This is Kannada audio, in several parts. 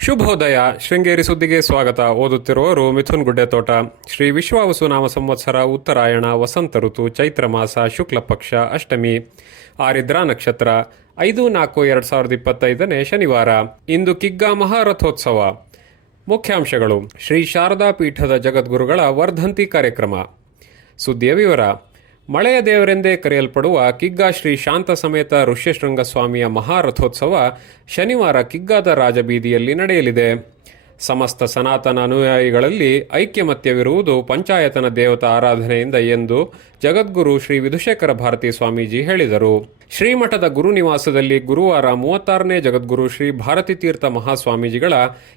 ಶುಭೋದಯ. ಶೃಂಗೇರಿ ಸುದ್ದಿಗೆ ಸ್ವಾಗತ. ಓದುತ್ತಿರುವವರು ಮಿಥುನ್ ಗುಡ್ಡೆತೋಟ. ಶ್ರೀ ವಿಶ್ವಾವಸು ನಾಮ ಸಂವತ್ಸರ ಉತ್ತರಾಯಣ ವಸಂತ ಋತು ಚೈತ್ರ ಮಾಸ ಶುಕ್ಲ ಪಕ್ಷ ಅಷ್ಟಮಿ. ಆರಿದ್ರಾ ನಕ್ಷತ್ರ. ಐದು ನಾಲ್ಕು ಎರಡು ಸಾವಿರದ ಇಪ್ಪತ್ತೈದನೇ ಶನಿವಾರ. ಇಂದು ಕಿಗ್ಗಾ ಮಹಾರಥೋತ್ಸವ. ಮುಖ್ಯಾಂಶಗಳು. ಶ್ರೀ ಶಾರದಾ ಪೀಠದ ಜಗದ್ಗುರುಗಳ ವರ್ಧಂತಿ ಕಾರ್ಯಕ್ರಮ. ಸುದ್ದಿಯ ವಿವರ. ಮಳೆಯ ದೇವರೆಂದೇ ಕರೆಯಲ್ಪಡುವ ಕಿಗ್ಗಾ ಶ್ರೀ ಶಾಂತ ಸಮೇತ ಋಷ್ಯಶೃಂಗ ಸ್ವಾಮಿಯ ಮಹಾರಥೋತ್ಸವ ಶನಿವಾರ ಕಿಗ್ಗಾದ ರಾಜಬೀದಿಯಲ್ಲಿ ನಡೆಯಲಿದೆ. ಸಮಸ್ತ ಸನಾತನ ಅನುಯಾಯಿಗಳಲ್ಲಿ ಐಕ್ಯಮತ್ಯವಿರುವುದು ಪಂಚಾಯತನ ದೇವತಾ ಆರಾಧನೆಯಿಂದ ಎಂದು ಜಗದ್ಗುರು ಶ್ರೀ ವಿಧುಶೇಖರ ಭಾರತಿ ಸ್ವಾಮೀಜಿ ಹೇಳಿದರು. ಶ್ರೀಮಠದ ಗುರುನಿವಾಸದಲ್ಲಿ ಗುರುವಾರ ಮೂವತ್ತಾರನೇ ಜಗದ್ಗುರು ಶ್ರೀ ಭಾರತಿ ತೀರ್ಥ ಮಹಾಸ್ವಾಮೀಜಿಗಳ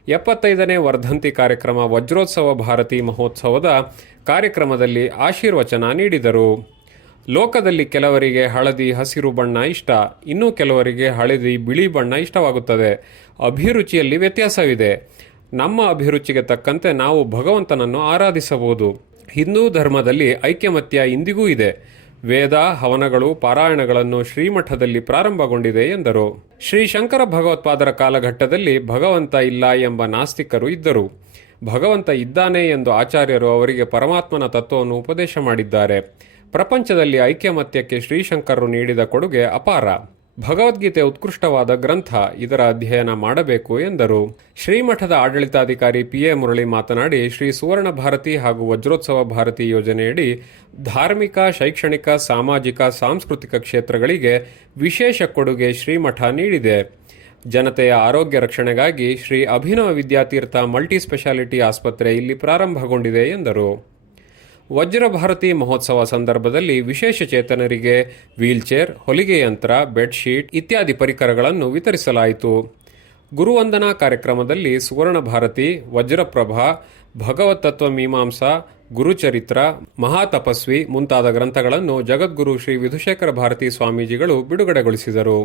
ಎಪ್ಪತ್ತೈದನೇ ವರ್ಧಂತಿ ಕಾರ್ಯಕ್ರಮ ವಜ್ರೋತ್ಸವ ಭಾರತಿ ಮಹೋತ್ಸವದ ಕಾರ್ಯಕ್ರಮದಲ್ಲಿ ಆಶೀರ್ವಚನ ನೀಡಿದರು. ಲೋಕದಲ್ಲಿ ಕೆಲವರಿಗೆ ಹಳದಿ ಹಸಿರು ಬಣ್ಣ ಇಷ್ಟ, ಇನ್ನು ಕೆಲವರಿಗೆ ಹಳದಿ ಬಿಳಿ ಬಣ್ಣ ಇಷ್ಟವಾಗುತ್ತದೆ. ಅಭಿರುಚಿಯಲ್ಲಿ ವ್ಯತ್ಯಾಸವಿದೆ. ನಮ್ಮ ಅಭಿರುಚಿಗೆ ತಕ್ಕಂತೆ ನಾವು ಭಗವಂತನನ್ನು ಆರಾಧಿಸಬಹುದು. ಹಿಂದೂ ಧರ್ಮದಲ್ಲಿ ಐಕ್ಯಮತ್ಯ ಇಂದಿಗೂ ಇದೆ. ವೇದ, ಹವನಗಳು, ಪಾರಾಯಣಗಳನ್ನು ಶ್ರೀಮಠದಲ್ಲಿ ಪ್ರಾರಂಭಗೊಂಡಿದೆ ಎಂದರು. ಶ್ರೀ ಶಂಕರ ಭಗವತ್ಪಾದರ ಕಾಲಘಟ್ಟದಲ್ಲಿ ಭಗವಂತ ಇಲ್ಲ ಎಂಬ ನಾಸ್ತಿಕರು ಇದ್ದರು. ಭಗವಂತ ಇದ್ದಾನೆ ಎಂದು ಆಚಾರ್ಯರು ಅವರಿಗೆ ಪರಮಾತ್ಮನ ತತ್ವವನ್ನು ಉಪದೇಶ ಮಾಡಿದ್ದಾರೆ. ಪ್ರಪಂಚದಲ್ಲಿ ಐಕ್ಯಮತ್ಯಕ್ಕೆ ಶ್ರೀಶಂಕರರು ನೀಡಿದ ಕೊಡುಗೆ ಅಪಾರ. ಭಗವದ್ಗೀತೆ ಉತ್ಕೃಷ್ಟವಾದ ಗ್ರಂಥ ಇದರ ಅಧ್ಯಯನ ಮಾಡಬೇಕು ಎಂದರು. ಶ್ರೀಮಠದ ಆಡಳಿತಾಧಿಕಾರಿ ಪಿ ಎ ಮುರಳಿ ಮಾತನಾಡಿ, ಶ್ರೀ ಸುವರ್ಣ ಭಾರತಿ ಹಾಗೂ ವಜ್ರೋತ್ಸವ ಭಾರತಿ ಯೋಜನೆಯಡಿ ಧಾರ್ಮಿಕ, ಶೈಕ್ಷಣಿಕ, ಸಾಮಾಜಿಕ, ಸಾಂಸ್ಕೃತಿಕ ಕ್ಷೇತ್ರಗಳಿಗೆ ವಿಶೇಷ ಕೊಡುಗೆ ಶ್ರೀಮಠ ನೀಡಿದೆ. ಜನತೆಯ ಆರೋಗ್ಯ ರಕ್ಷಣೆಗಾಗಿ ಶ್ರೀ ಅಭಿನವ ವಿದ್ಯಾತೀರ್ಥ ಮಲ್ಟಿ ಸ್ಪೆಷಾಲಿಟಿ ಆಸ್ಪತ್ರೆ ಇಲ್ಲಿ ಪ್ರಾರಂಭಗೊಂಡಿದೆ ಎಂದರು. ವಜ್ರ ಭಾರತಿ ಮಹೋತ್ಸವ ಸಂದರ್ಭದಲ್ಲಿ ವಿಶೇಷ ಚೇತನರಿಗೆ ವೀಲ್ಚೇರ್, ಹೊಲಿಗೆ ಯಂತ್ರ ಬೆಡ್ಶೀಟ್ ಇತ್ಯಾದಿ ಪರಿಕರಗಳನ್ನು ವಿತರಿಸಲಾಯಿತು. ಗುರುವಂದನಾ ಕಾರ್ಯಕ್ರಮದಲ್ಲಿ ಸುವರ್ಣ ಭಾರತಿ ವಜ್ರಪ್ರಭಾ ಭಗವತ್ ತತ್ವ ಮೀಮಾಂಸಾ, ಗುರುಚರಿತ್ರ ಮಹಾತಪಸ್ವಿ ಮುಂತಾದ ಗ್ರಂಥಗಳನ್ನು ಜಗದ್ಗುರು ಶ್ರೀ ವಿಧುಶೇಖರ ಭಾರತಿ ಸ್ವಾಮೀಜಿಗಳು ಬಿಡುಗಡೆಗೊಳಿಸಿದರು.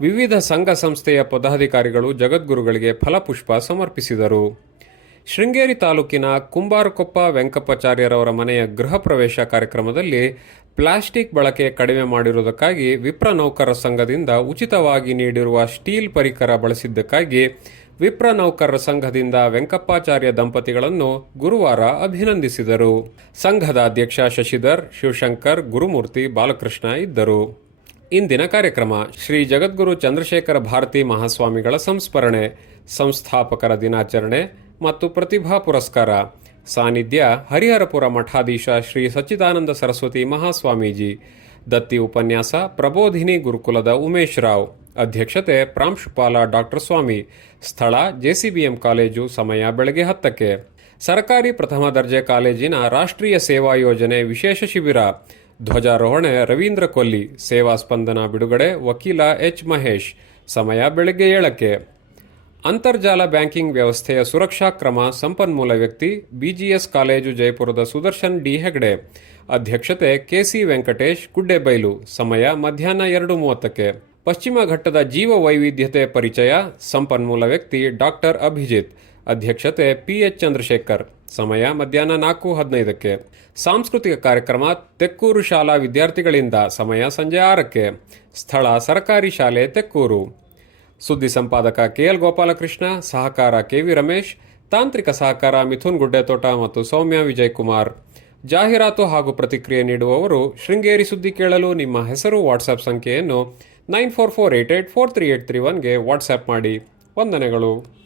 ವಿವಿಧ ಸಂಘ ಸಂಸ್ಥೆಯ ಪದಾಧಿಕಾರಿಗಳು ಜಗದ್ಗುರುಗಳಿಗೆ ಫಲಪುಷ್ಪ ಸಮರ್ಪಿಸಿದರು. ಶೃಂಗೇರಿ ತಾಲೂಕಿನ ಕುಂಬಾರಕೊಪ್ಪ ವೆಂಕಪ್ಪಾಚಾರ್ಯರವರ ಮನೆಯ ಗೃಹ ಪ್ರವೇಶ ಕಾರ್ಯಕ್ರಮದಲ್ಲಿ ಪ್ಲಾಸ್ಟಿಕ್ ಬಳಕೆ ಕಡಿಮೆ ಮಾಡಿರುವುದಕ್ಕಾಗಿ ವಿಪ್ರ ನೌಕರರ ಸಂಘದಿಂದ ಉಚಿತವಾಗಿ ನೀಡಿರುವ ಸ್ಟೀಲ್ ಪರಿಕರ ಬಳಸಿದ್ದಕ್ಕಾಗಿ ವಿಪ್ರ ನೌಕರರ ಸಂಘದಿಂದ ವೆಂಕಪ್ಪಾಚಾರ್ಯ ದಂಪತಿಗಳನ್ನು ಗುರುವಾರ ಅಭಿನಂದಿಸಿದರು. ಸಂಘದ ಅಧ್ಯಕ್ಷ ಶಶಿಧರ್, ಶಿವಶಂಕರ್, ಗುರುಮೂರ್ತಿ ಬಾಲಕೃಷ್ಣ ಇದ್ದರು. ಇಂದಿನ ಕಾರ್ಯಕ್ರಮ ಶ್ರೀ ಜಗದ್ಗುರು ಚಂದ್ರಶೇಖರ ಭಾರತಿ ಮಹಾಸ್ವಾಮಿಗಳ ಸಂಸ್ಮರಣೆ. ಸಂಸ್ಥಾಪಕರ ದಿನಾಚರಣೆ. ಮತ್ತು ಪ್ರತಿಭಾ ಪುರಸ್ಕಾರ. ಸಾನ್ನಿಧ್ಯ ಹರಿಹರಪುರ ಮಠಾಧೀಶ ಶ್ರೀ ಸಚ್ಚಿದಾನಂದ ಸರಸ್ವತಿ ಮಹಾಸ್ವಾಮೀಜಿ. ದತ್ತಿ ಉಪನ್ಯಾಸ ಪ್ರಬೋಧಿನಿ ಗುರುಕುಲದ ಉಮೇಶ್ ರಾವ್. ಅಧ್ಯಕ್ಷತೆ ಪ್ರಾಂಶುಪಾಲ ಡಾಕ್ಟರ್ ಸ್ವಾಮಿ. ಸ್ಥಳ ಜೆಸಿಬಿಎಂ ಕಾಲೇಜು ಸಮಯ ಬೆಳಗ್ಗೆ ಹತ್ತಕ್ಕೆ. ಸರ್ಕಾರಿ ಪ್ರಥಮ ದರ್ಜೆ ಕಾಲೇಜಿನ ರಾಷ್ಟ್ರೀಯ ಸೇವಾ ಯೋಜನೆ ವಿಶೇಷ ಶಿಬಿರ. ಧ್ವಜಾರೋಹಣೆ ರವೀಂದ್ರ ಕೊಲ್ಲಿ. ಸೇವಾ ಸ್ಪಂದನ ಬಿಡುಗಡೆ ವಕೀಲ ಎಚ್ ಮಹೇಶ್. ಸಮಯ ಬೆಳಗ್ಗೆ ಏಳಕ್ಕೆ. ಅಂತರ್ಜಾಲ ಬ್ಯಾಂಕಿಂಗ್ ವ್ಯವಸ್ಥೆಯ ಸುರಕ್ಷಾ ಕ್ರಮ ಸಂಪನ್ಮೂಲ ವ್ಯಕ್ತಿ, ಬಿಜಿಎಸ್ ಕಾಲೇಜು ಜಯಪುರದ ಸುದರ್ಶನ್ ಡಿ ಹೆಗ್ಡೆ. ಅಧ್ಯಕ್ಷತೆ ಕೆಸಿ ವೆಂಕಟೇಶ್ ಗುಡ್ಡೆಬೈಲು ಸಮಯ ಮಧ್ಯಾಹ್ನ ಎರಡು ಮೂವತ್ತಕ್ಕೆ. ಪಶ್ಚಿಮ ಘಟ್ಟದ ಜೀವ ವೈವಿಧ್ಯತೆ ಪರಿಚಯ, ಸಂಪನ್ಮೂಲ ವ್ಯಕ್ತಿ ಡಾಕ್ಟರ್ ಅಭಿಜಿತ್. ಅಧ್ಯಕ್ಷತೆ ಪಿಎಚ್ ಚಂದ್ರಶೇಖರ್. ಸಮಯ ಮಧ್ಯಾಹ್ನ ನಾಲ್ಕು ಹದಿನೈದಕ್ಕೆ. ಸಾಂಸ್ಕೃತಿಕ ಕಾರ್ಯಕ್ರಮ ತೆಕ್ಕೂರು ಶಾಲಾ ವಿದ್ಯಾರ್ಥಿಗಳಿಂದ. ಸಮಯ ಸಂಜೆ ಆರಕ್ಕೆ. ಸ್ಥಳ ಸರ್ಕಾರಿ ಶಾಲೆ ತೆಕ್ಕೂರು. ಸುದ್ದಿ ಸಂಪಾದಕ ಕೆಎಲ್ ಗೋಪಾಲಕೃಷ್ಣ, ಸಹಕಾರ ಕೆವಿ ರಮೇಶ್, ತಾಂತ್ರಿಕ ಸಹಕಾರ ಮಿಥುನ್ ಗುಡ್ಡೆತೋಟ ಮತ್ತು ಸೌಮ್ಯ ವಿಜಯ್ ಕುಮಾರ್ ಜಾಹೀರಾತು ಹಾಗೂ ಪ್ರತಿಕ್ರಿಯೆ ನೀಡುವವರು ಶೃಂಗೇರಿ ಸುದ್ದಿ ಕೇಳಲು ನಿಮ್ಮ ಹೆಸರು ವಾಟ್ಸಪ್ ಸಂಖ್ಯೆಯನ್ನು nine four four eight eight four three eight three ಒನ್ಗೆ WhatsApp ಮಾಡಿ. ವಂದನೆಗಳು.